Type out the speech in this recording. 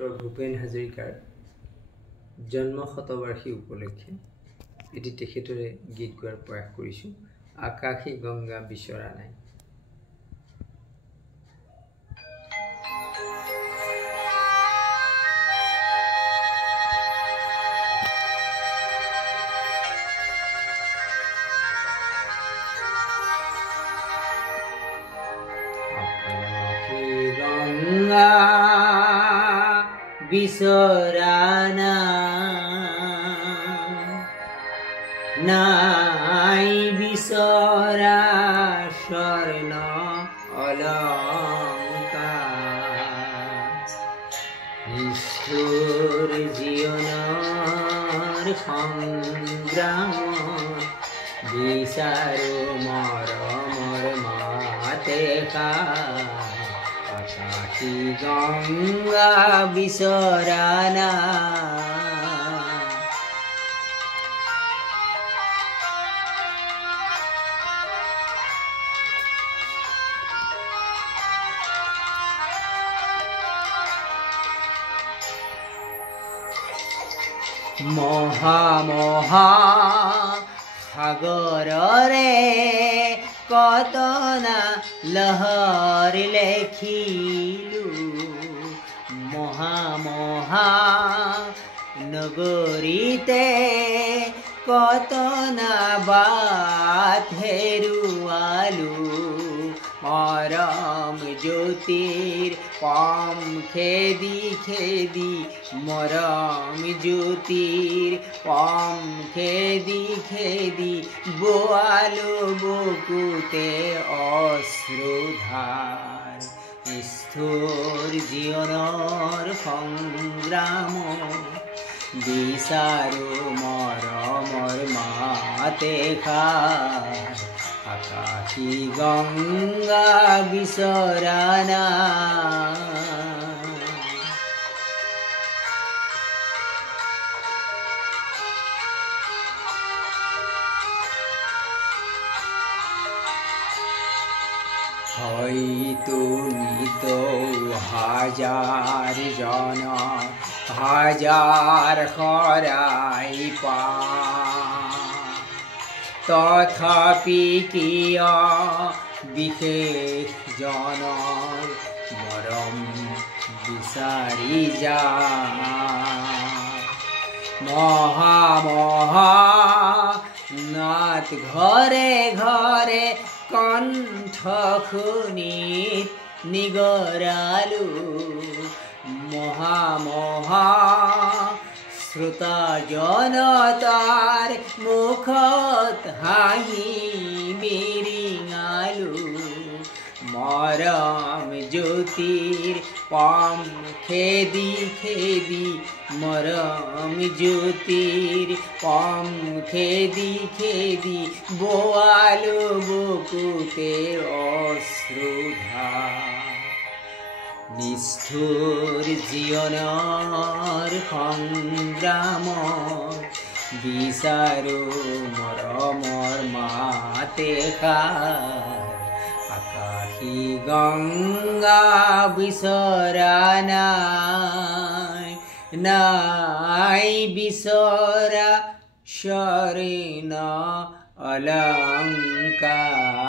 ভূপেন হাজৰিকাৰ জন্ম শতবাৰ্ষিকী উপলক্ষে এটি তেখেতৰে গীত গোৱাৰ প্ৰয়াস কৰিছোঁ। আকাশী গংগা বিচৰা নাই। আকাশী গংগা বিচৰা নাই বিচৰা স্বৰ্ণ অলংকাৰ নিষ্ঠুৰ জীৱনৰ সংগ্ৰামত বিচাৰো মৰমৰ মাতে আকাশী গংগা বিচৰা নাই। মহা মহা সাগৰৰে কতনা লহৰ লেখিলো, মহা মহা নগৰীতে কতনা বাট হেৰুৱালো, মৰম জ্যোতিৰ পাম খেদি খেদি, মৰম জ্যোতিৰ পাম খেদি খেদি, বোৱালো বুকুতে অশ্ৰুধাৰ নিষ্ঠুৰ জীৱনৰ সংগ্ৰাম বিচাৰো মৰমৰ মাতে আকাশী গংগা বিচৰা নাই। হয়তো নিতো হাজাৰ জন হাজাৰ শৰাই পা, তথাপি কিয় বিশেষ জনৰ মৰম বিচাৰি যা, মহা মহা নাট ঘৰে ঘৰে কণ্ঠ শুনিত নিগৰালো, মহা মহা শ্ৰোতা জনতাৰ মুখত হাঁহি মিৰিঙালো, মৰম জ্যোতিৰ পাম খেদি খেদি, মৰম জ্যোতিৰ পাম খেদি খেদি, বোৱালো বুকুতে অশ্ৰুধাৰ নিষ্ঠুৰ জীৱনৰ সংগ্ৰামত বিচাৰো মৰমৰ মাতে আকাশী গংগা বিচৰা নাই, নাই বিচৰা স্বৰ্ণ অলংকাৰ।